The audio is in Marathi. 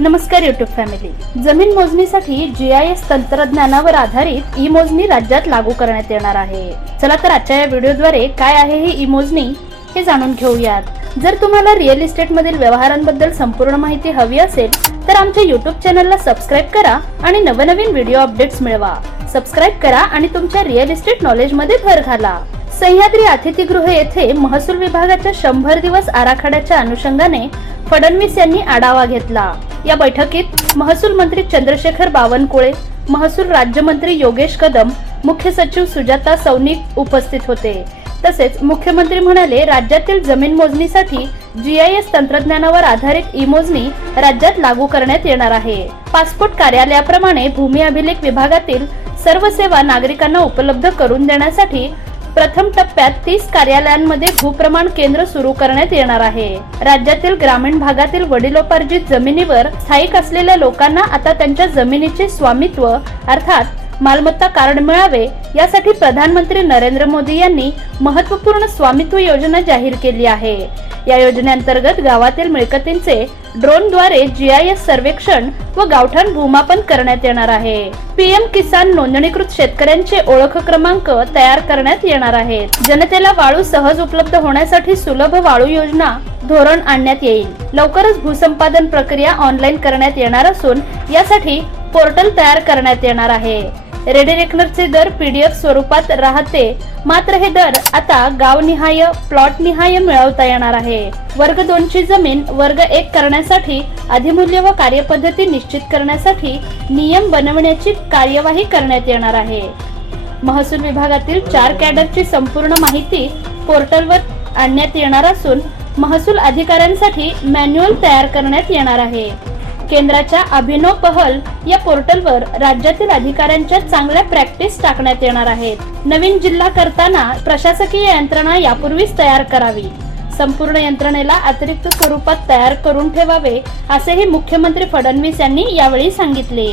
नमस्कार युट्यूब फॅमिली जमीन मोजणीसाठी जी आय एस तंत्रज्ञानावर आधारित ई मोजणी राज्यात लागू करण्यात येणार आहे. चला तर आजच्या या व्हिडिओद्वारे काय आहे ही ई मोजणी हे जाणून घेऊयात. जर तुम्हाला रिअल इस्टेट मधील व्यवहारांबद्दल संपूर्ण माहिती हवी असेल तर आमच्या युट्यूब चॅनलला सबस्क्राईब करा आणि नवनवीन व्हिडिओ अपडेट्स मिळवा. सबस्क्राईब करा आणि तुमच्या रिअल इस्टेट नॉलेजमध्ये भर घाला. सह्याद्री अतिथीगृह येथे महसूल विभागाच्या शंभर दिवस आराखड्याच्या अनुषंगाने फडणवीस यांनी आढावा घेतला. या बैठकीत महसूल मंत्री चंद्रशेखर बावनकुळे महसूल राज्यमंत्री योगेश कदम मुख्य सचिव सुजाता सौनिक उपस्थित होते. तसेच मुख्यमंत्री म्हणाले राज्यातील जमीन मोजणीसाठी जीआयएस तंत्रज्ञानावर आधारित ई मोजणी राज्यात लागू करण्यात येणार आहे. पासपोर्ट कार्यालयाप्रमाणे भूमी अभिलेख विभागातील सर्व सेवा नागरिकांना उपलब्ध करून देण्यासाठी प्रथम टप्प्यात तीस कार्यालयांमध्ये भूप्रमाण केंद्र सुरू करण्यात येणार आहे. राज्यातील ग्रामीण भागातील वडिलोपार्जित जमिनीवर स्थायिक असलेल्या लोकांना आता त्यांच्या जमिनीचे स्वामित्व अर्थात मालमत्ता कार्ड मिळावे यासाठी प्रधानमंत्री नरेंद्र मोदी यांनी महत्त्वपूर्ण स्वामित्व योजना जाहीर केली आहे. या योजनेअंतर्गत गावातील मिळकतींचे ड्रोनद्वारे जीआयएस सर्वेक्षण व गावठाण भूमापन करण्यात येणार आहे. पीएम किसान नोंदणीकृत शेतकऱ्यांचे ओळख क्रमांक तयार करण्यात येणार आहेत. जनतेला वाळू सहज उपलब्ध होण्यासाठी सुलभ वाळू योजना धोरण आणण्यात येईल. लवकरच भूसंपादन प्रक्रिया ऑनलाईन करण्यात येणार असून यासाठी पोर्टल तयार करण्यात येणार आहे. रेडेरेकनरचे दर पी दर पीडीएफ स्वरूपात राहते. मात्र हे दर आता गावनिहाय प्लॉटनिहाय मिळवता येणार आहे. वर्ग दोनची जमीन वर्ग एक करण्यासाठी अधिमूल्य व कार्यपद्धती निश्चित करण्यासाठी नियम बनवण्याची कार्यवाही करण्यात येणार आहे. महसूल विभागातील चार कॅडरची संपूर्ण माहिती पोर्टलवर आणण्यात येणार असून महसूल अधिकाऱ्यांसाठी मॅन्युअल तयार करण्यात येणार आहे. केंद्राच्या अभिनव पहल या पोर्टलवर राज्यातील अधिकाऱ्यांच्या चांगल्या प्रॅक्टिस टाकण्यात येणार आहेत. नवीन जिल्हा करताना प्रशासकीय यंत्रणा यापूर्वीच तयार करावी. संपूर्ण यंत्रणेला अतिरिक्त स्वरूपात तयार करून ठेवावे असेही मुख्यमंत्री फडणवीस यांनी यावेळी सांगितले.